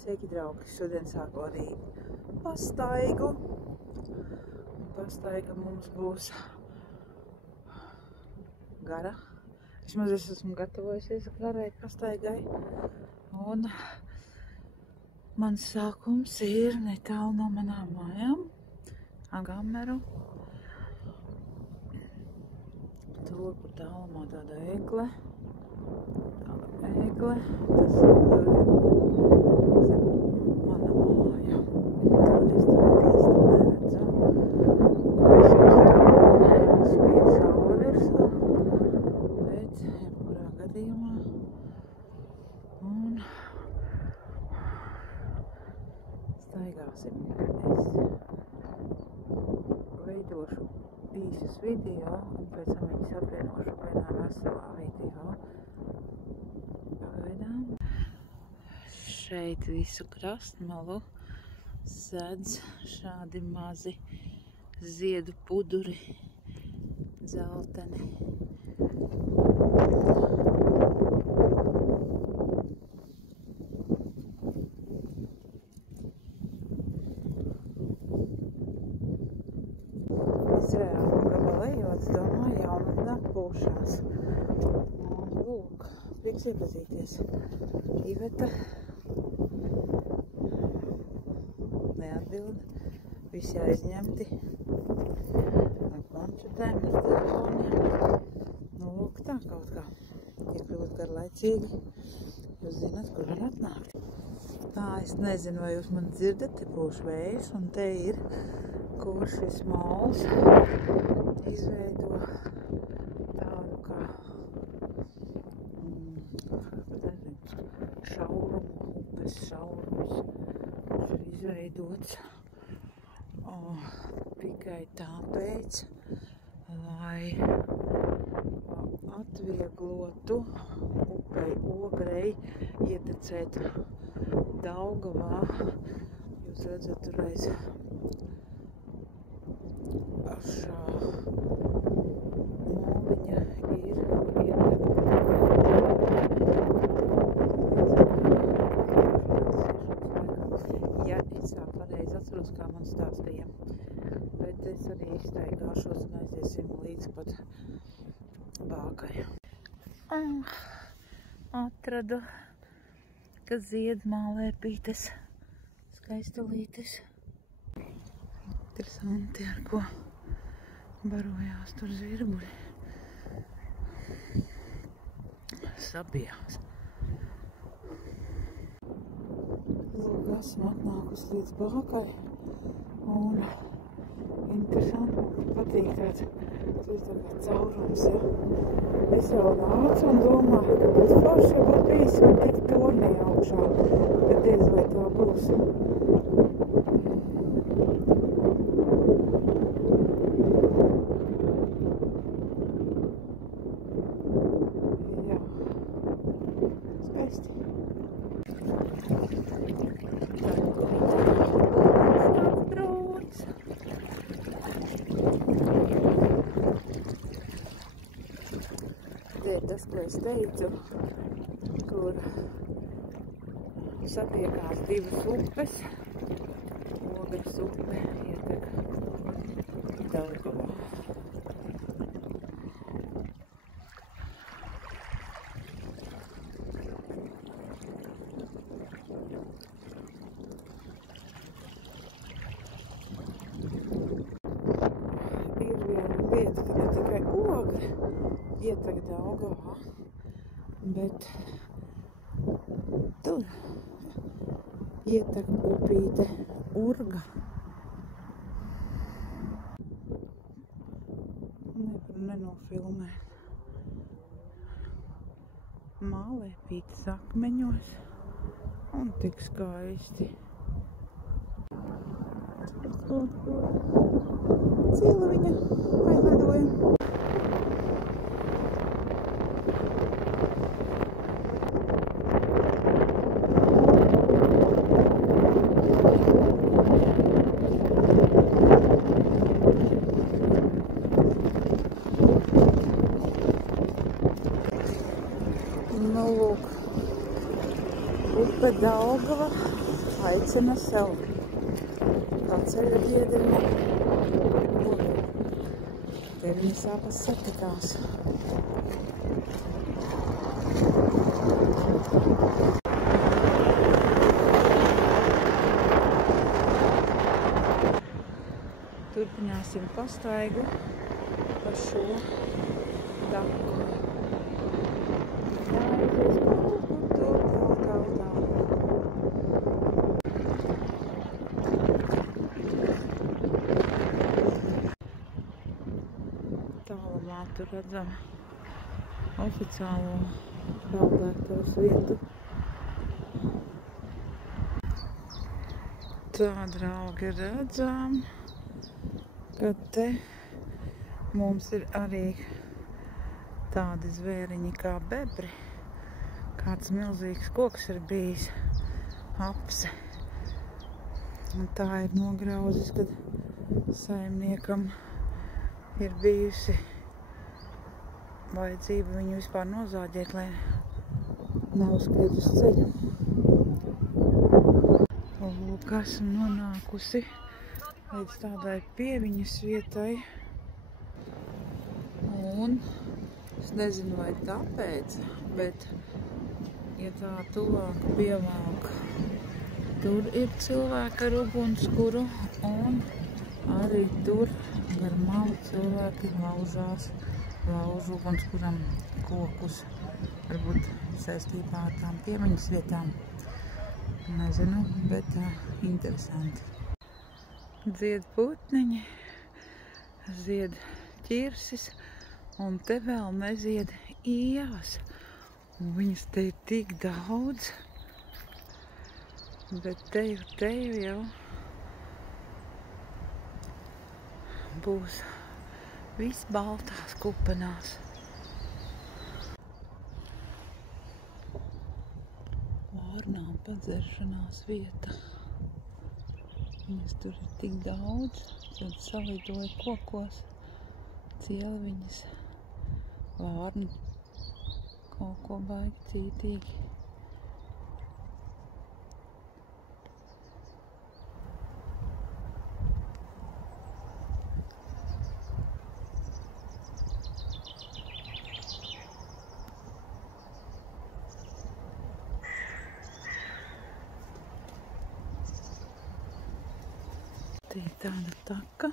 Sveiki, draugi! Šodien sāku arī pastaigu. Pastaiga mums būs gara. Vismaz es esmu gatavojusies garai pastaigai. Un mans sākums ir netālu no manām mājām. Agameru. Tur, kur tālumā tāda ēkle. Tas ir mana māja. Tā es tagad īsti neredzu. Ko es jums rādu, spīd saule virsū. Bet, jebkurā gadījumā. Un staigāsim. Es veidošu īsus video un pēc tam viņus apvienošu vienā veselā video. Pagaidām. Šeit visu krastmalu sedz šādi mazi ziedu puduri, dzelteni. Izrējām gabalējot, domāju, jaunatnē pūšās. Lūk, prieks iepazīties. Iveta neatbild, visi aizņemti ar planšetēm, ar telefoniem. Nu, lūk, tā kaut kā. Ja kļūt garlaicīgi, jūs zināt, kur var atnākt. Tā, es nezinu, vai jūs man dzirdat, te pūš vējš, un te ir, kur šis mols izveido tādu kā šaurumu, upes šaurums. Viņš ir izveidots tikai tāpēc, lai atvieglotu upei Ogrei ietecēt Daugavā. Jūs redzat, tur aiz šā moliņa ir ja es tā pareizi atceros, kā man stāstīja. Bet es arī izstaigāšos un aiziesim līdz pat bākai. Atradu, ka zied mālēpītes, skaistalītes. Interesanti, ar ko barojās tur zvirbuļi. Sabijās. Lūk, esmu atnākusi līdz bākai. Un interesanti, man patīk tāds, tur ir tagad caurums, ja. Es jau nācu un domāju, ka būs forši, ja būtu bijis un tik tornī augšā. Bet diez vai tā būs. Tas, ko es teicu, kur satiekās divas upes. Ogres upe ietek Daugavā. Ir viena lieta, ka ne tikai ogre ietek Daugavā, bet tur ietek upīte Urga. Nevaru nenofilmēt. Mālēpītes akmeņos un tik skaisti. Cieliņa aizvedoja. Nu, lūk, upe Daugava. aicina sev kā ceļa biedriņu. Te viņi sākas satikās. Turpināsim pastaigu pa šo taku. Jāaizies kaut kur tur, Tālumā tur redzam oficiālo peldētājs vietu. Tā, draugi, redzam, ka te mums ir arī tādi zvēriņi kā bebri. Kāds milzīgs koks ir bijis, apse. Un tā ir nograuzis, kad saimniekam ir bijusi vajadzība viņu vispār nozāģēt, lai neuzkrīt uz ceļu. Lūk, esmu nonākusi līdz tādai pieviņas vietai. Un es nezinu, vai tāpēc, bet, ja tā tuvāk pievelk, tur ir cilvēki ar ugunskura un arī tur gar malu cilvēki lauž ugunskuram kokus. Varbūt saistībā ar tām piemiņas vietām. Nezinu, bet interesanti. Dzied putniņi, zied ķirsis, un te vēl nezied ievas. Un viņas te ir tik daudz, bet teju jau būs viss baltās kupenās. Vārnām padzeršanās vieta. Viņas tur ir tik daudz, tad salidoja kokos, cieliņas, vārni kaut ko baigi cītīgi. Te ir tāda taka,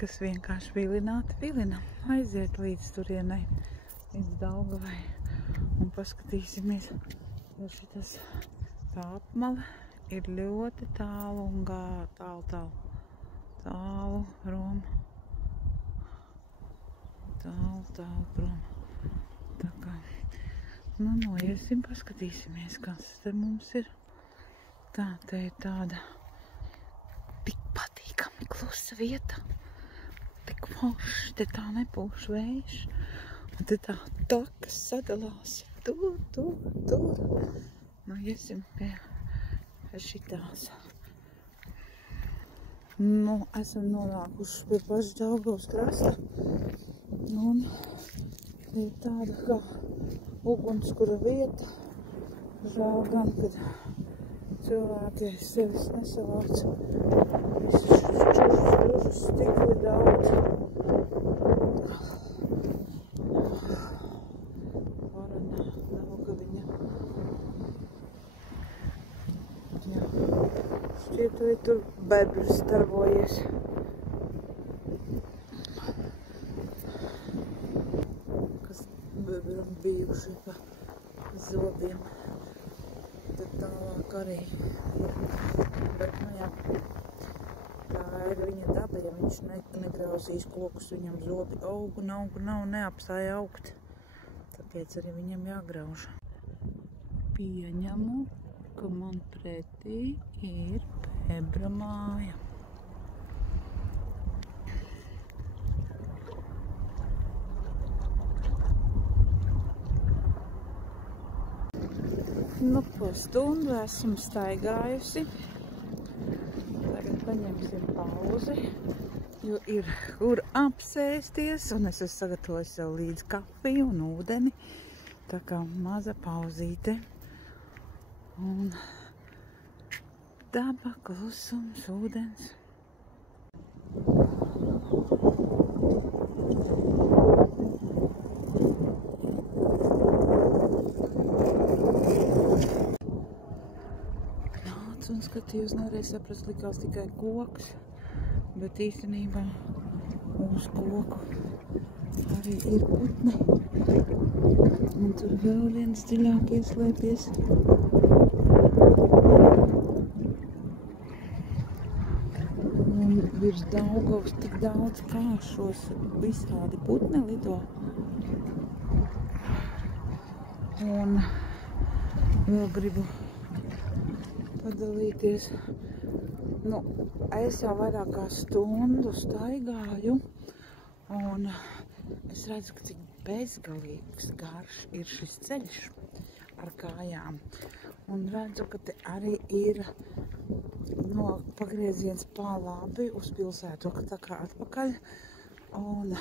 kas vienkārši vilina. Aiziet līdz turienei, līdz Daugavai. Un paskatīsimies, jo šitas tā apmale ir ļoti tālu un tālu prom. Tālu prom. Tā kā, nu, noiesim, paskatīsimies, kas te mums ir. Tā, te ir tāda tik patīkami klusa vieta. Tik forši, te tā nepūš vējš. Un te tā takas sadalās tur. Nu, iesim pie šitās. Nu, esam nonākuši pie paša Daugavas krasta. Un ir tāda kā ugunskura vieta. Žēl gan, kad cilvēki sevis nesavāc. Visus čužus, stikli daudz. Varana Daugaviņa. Jā, šķiet, vai tur bebris darbojies. Kas bebram bijuši pa zobiem. Tad tālāk arī. Bet, nu jā, tā ir viņa daba, ja viņš negrauzīs kokus, viņam zobi aug un nav, neapstāja augt. Tāpēc arī viņam jāgrauž. Pieņemu, ka man pretī ir bebra māja. Nu, po stundu esmu staigājusi. Tagad paņemsim pauzi, jo ir kur apsēsties, un es esmu sagatavojis sev līdz kafiju un ūdeni. Tā kā maza pauzīte. Un Daba, klusums, ūdens. Nāc un skatījos, nevarēju saprast, likās tikai koks, bet īstenībā uz koku arī ir putni. Un tur vēl viens dziļāk ieslēpies. Un virs Daugavas tik daudz kāšos visādi putni lido. Un vēl gribu padalīties. Nu, es jau vairāk kā stundu staigāju. Un es redzu, ka cik bezgalīgs garš ir šis ceļš ar kājām. Un redzu, ka te arī ir no pagrieziens pa labi uz pilsētu, tā kā atpakaļ. Un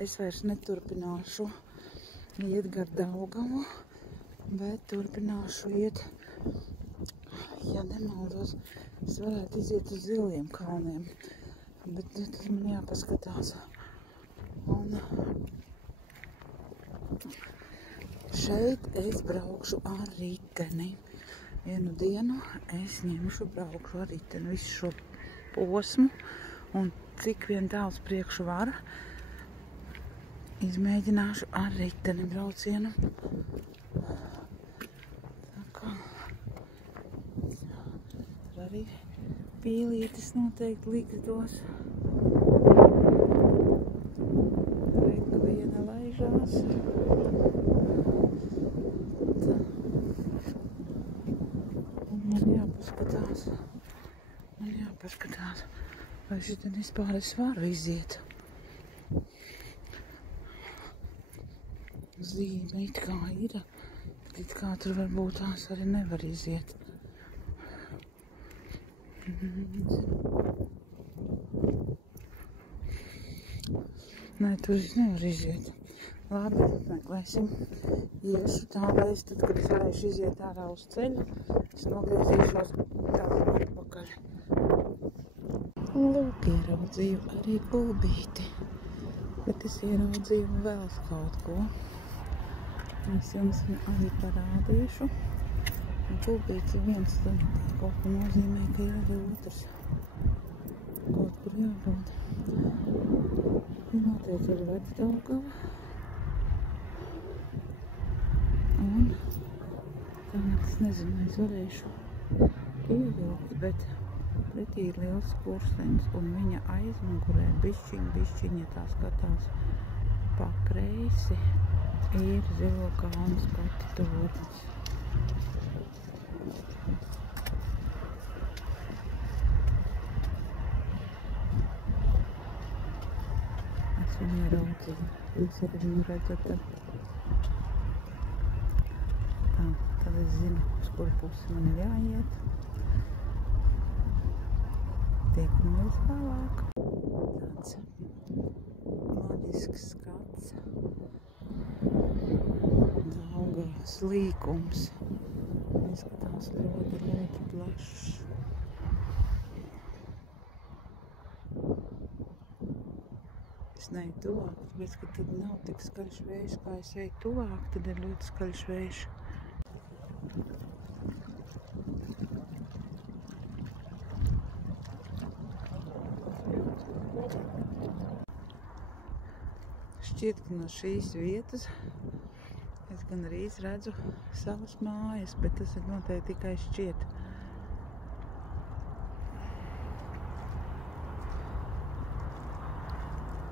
es vairs neturpināšu iet gar Daugavu, bet turpināšu iet, ja nemaldos, es varētu iziet uz Ziliem kalniem. Bet tad man jāpaskatās. Un šeit es braukšu ar riteni. Vienu dienu es ņemšu, braukšu ar riteni visu šo posmu. Un cik vien daudz priekšu var, izmēģināšu ar riteni braucienu. Tā kā tur arī pīlītes noteikti liktos. Reku viena laižās. Man jāpaskatās, vai šitien vispār es varu iziet. Zīme it kā ir, bet it kā tur varbūt tās arī nevar iziet. Nē, tur es nevaru iziet. Labi, meklēsim. Iešu tālreiz, tad, kad es varēšu iziet ārā uz ceļu, es nogriezīšos tālāk atpakaļ. Lūk, ieraudzīju arī kulbīti, bet es ieraudzīju vēl kaut ko. Es jums arī parādīšu. Kulbīts ir viens, tad kaut ko nozīmē, ka ir arī otrs. Kaut kur jābūt. Notiek arī Vecdaugava. Un tagad es nezinu, vai es varēšu ievilkt, bet pretī ir liels kurstenis un viņa aizmugurē bišķiņ, ja tā skatās pa kreisi, ir Zilo kalnu skatu tornis. Es viņu ieraudzīju, jūs arī viņu redzat ar. Tā, tad es zinu, uz kuru pusi man ir jāiet. Tiekamies vēlāk. Tāds maģisks skats. Daugavas līkums. Izskatās ļoti plašs. Es neju tuvāk, tāpēc, ka tad nav tik skaļš vējš, kā es eju tuvāk, tad ir ļoti skaļš vējš. Šķiet, ka no šīs vietas es gan arī redzu savas mājas, bet tas ir noteikti tikai šķiet.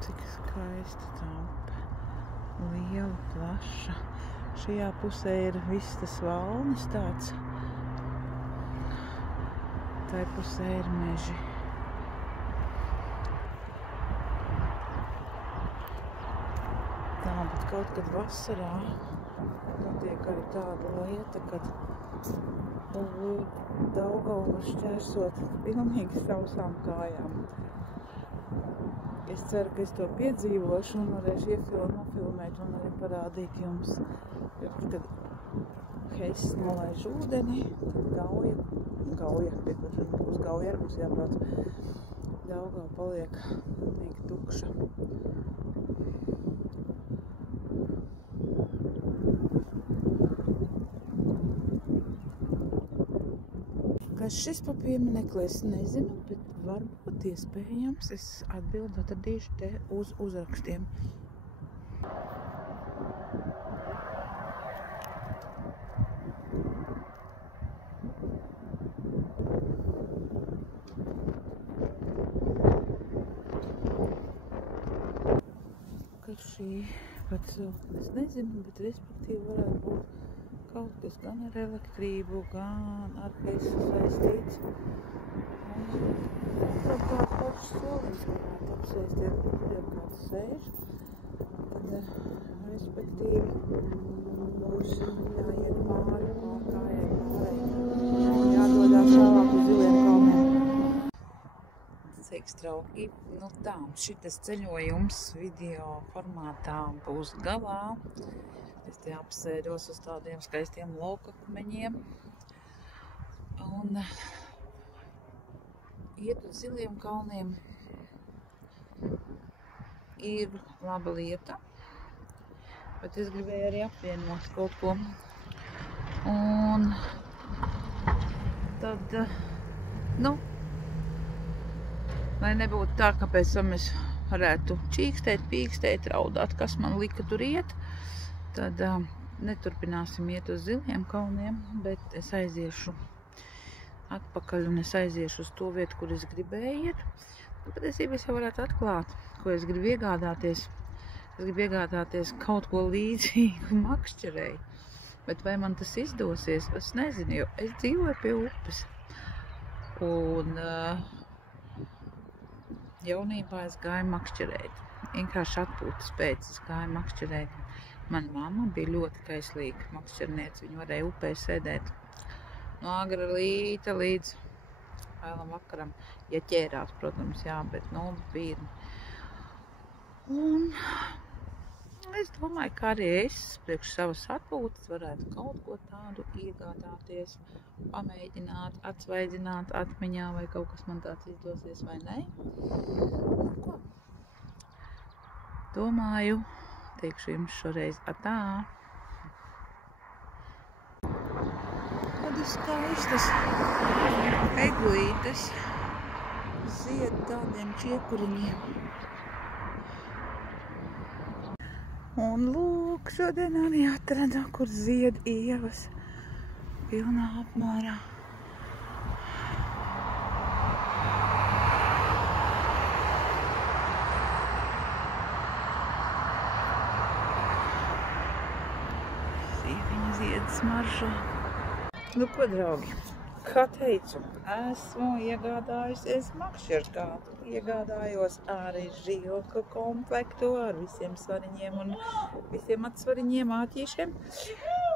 Cik skaista tā upe. Liela, plaša. Šajā pusē ir viss tas valnis tāds. Tai pusē ir meži. Tā, bet kaut kad vasarā notiek arī tāda lieta, kad Daugavu var šķērsot pilnīgi sausām kājām. Es ceru, ka es to piedzīvošu un varēšu nofilmēt un arī parādīt jums. Kad Heiss nolaiž ūdeni, tad Gauja, pie kur uz Gauju arī mums jābrauc. Daugava paliek pilnīgi tukša. Kas šis pa pieminekli, es nezinu, bet varbūt iespējams es atbildu atradīšu te uz uzrakstiem. Kas šī pat siltne, es nezinu, bet respektīvi varētu būt kaut kas gan ar elektrību, gan ar Heisu saistīts. Tad kāds pašs solījums varētu apsēsties, kur jau kāds sēž. Tad, respektīvi, būs jāiet pāri, kājiet pāri, jādodās tālāk uz Ziliem kalniem. Cik strauki. Nu tā, šitas ceļojums video formātā būs galā. Es te apsēdos uz tādiem skaistiem laukakmeņiem un iet uz Ziliem kalniem ir laba lieta, bet es gribēju arī apvienot kaut ko. Un tad, nu, lai nebūtu tā, ka pēc tam es varētu čīkstēt, pīkstēt, raudāt, kas man lika tur iet. Tad neturpināsim iet uz Ziliem kalniem, bet es aiziešu atpakaļ un es aiziešu uz to vietu, kur es gribēju iet. Patiesībā es jau varētu atklāt, ko es gribu iegādāties. Es gribu iegādāties kaut ko līdzīgu Makšķerei. Bet vai man tas izdosies, es nezinu, jo es dzīvoju pie upes. Un jaunībā es gāju Makšķerēt. Vienkārši atpūtas pēc es gāju Makšķerēt. Mana mamma bija ļoti kaislīga makšķerniece. Viņa varēja upē sēdēt no agra rīta līdz vēlam vakaram. Ja ķērās, protams, jā, bet nu bija. Un es domāju, ka arī es priekš savas atpūtas varētu kaut ko tādu iegādāties, pamēģināt, atsvaidzināt atmiņā, vai kaut kas man tāds izdosies vai ne. Ko? Domāju, teikšu jums šoreiz atā. Tādas skaistas eglītes zied tādiem čiekuriņiem. Un lūk, šodien arī atradu, kur zied ievas pilnā apmērā. Sīviņa zied smaržā. Nu ko, draugi, kā teicu, esmu iegādājusies Makšķergādu. Iegādājos arī žilka komplektu ar visiem svariņiem un visiem atsvariņiem, āķīšiem.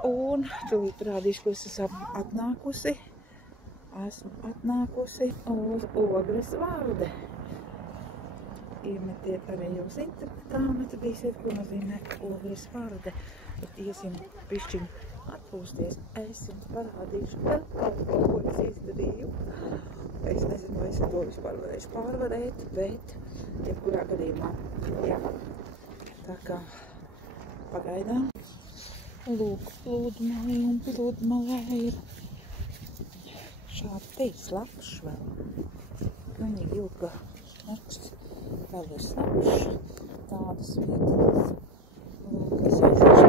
Un tūlīt parādīšu, ko es esmu atnākusi. Esmu atnākusi uz Ogres Varde. Iemetiet arī jūs internetā un atradīsiet, ko nozīmē Ogres Varde. Bet iesim pišķiņu atpūsties. Es jums parādīšu vēl kaut ko es izdarīju. Es nezinu, vai es to vispār varēšu pārvarēt, bet jebkurā gadījumā, jā. Tā kā pagaidām. Lūk, plūdmalē un plūdmalē ir šādi te slapš vēl. Pilnīgi ilga nakts. Vēl ir slapš. Tādas vietiņas. Lūk, es aiziešu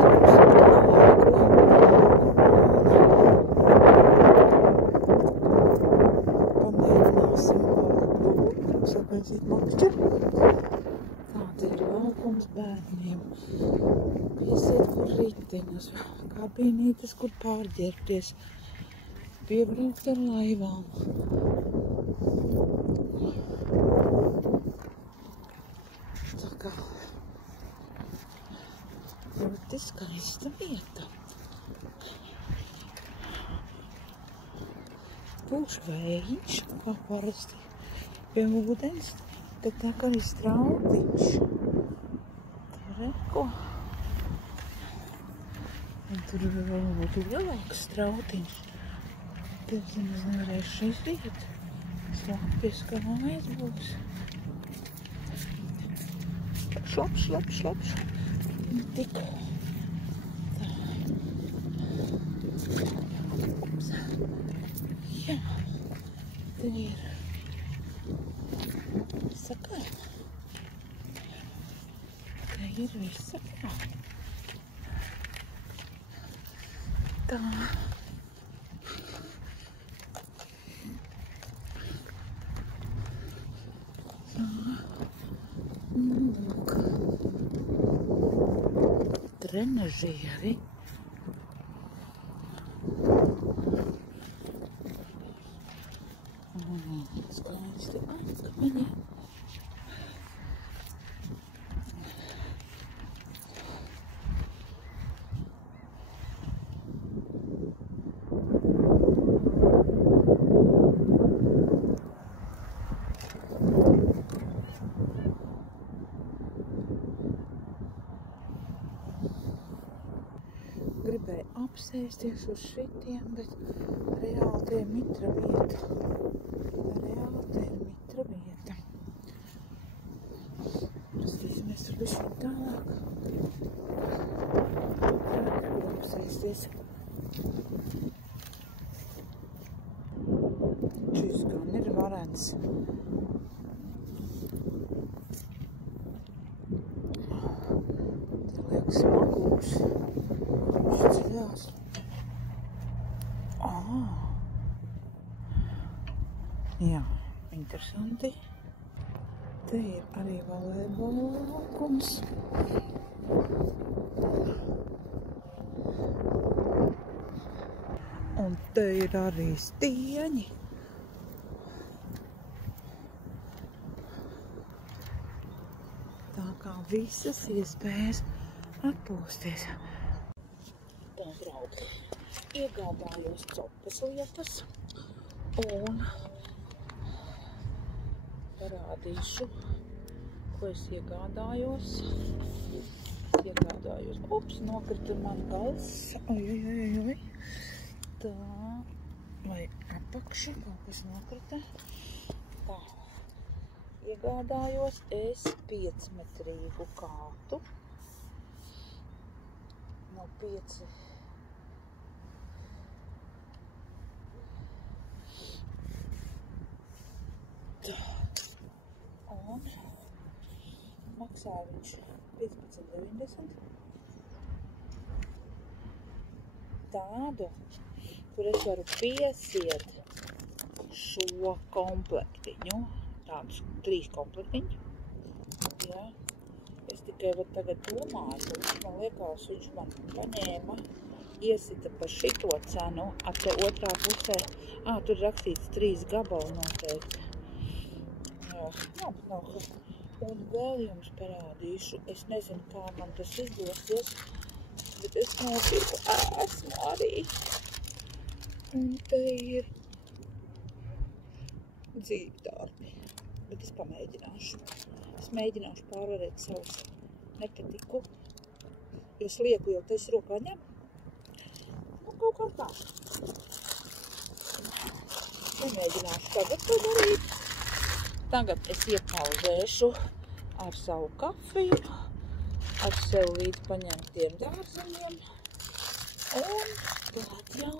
sapēcīt Makšķeri. Tāda ir laukums bērniem. Piesiet, kur riteņus, kabīnītes, kur pārģērbties. Piebraukt ar laivām. Tā kā ļoti skaista vieta. Būs vējiņš, kā parasti pie ūdens, tad tā kā arī strautiņš. Tur reko. Un Tur vēl būtu lielāks strautiņš. Tev zinu, nevarēšu iziet. Slapjas, kā mājas būs. Šlaps. Tik. Tā. Ups. Jā. Te ir. Sakā. Te ir viss sakā. Tā. Lūk. Trenažieri. Skaisti akmeņi. Gribēju apsēsties uz šitiem, bet reāli te ir mitra vieta. Prasīsimies tur bišķi tālāk. Tur apsēsties. Šis gan ir varens. Te liek smagums. Ceļās. Jā, interesanti. Te ir arī volejbola laukums. Un te ir arī stieņi. Tā kā visas iespējas atpūsties. Tā, draugi, iegādājos copas lietas un parādīšu, ko es iegādājos. Ups, nokrita man gals. Oi. Tā, vai apakši kaut kas nokrita. Tā, iegādājos es 5-metrīgu kātu. No 5. Un maksāja viņš 15,90. Tādu, kur es varu piesiet šo komplektiņu. Tādus 3 komplektiņu. Jā. Es tikai tagad domāju, man liekas, viņš man paņēma, iesita par šito cenu, te otrā pusē. Tur rakstīts 3 gabali noteikti. Nav. Un vēl jums parādīšu, es nezinu, kā man tas izdosies, bet es nopirku esmu arī. Un te ir dzīvdārbi, bet es pamēģināšu. Es mēģināšu pārvarēt savus nepatiku, jo es lieku jau tas rokā ņem. Un kaut kā tā. Nemēģināšu tagad to darīt. Tagad es iepauzēšu ar savu kafiju, ar sev līdz paņemtiem dārzeņiem un tad jau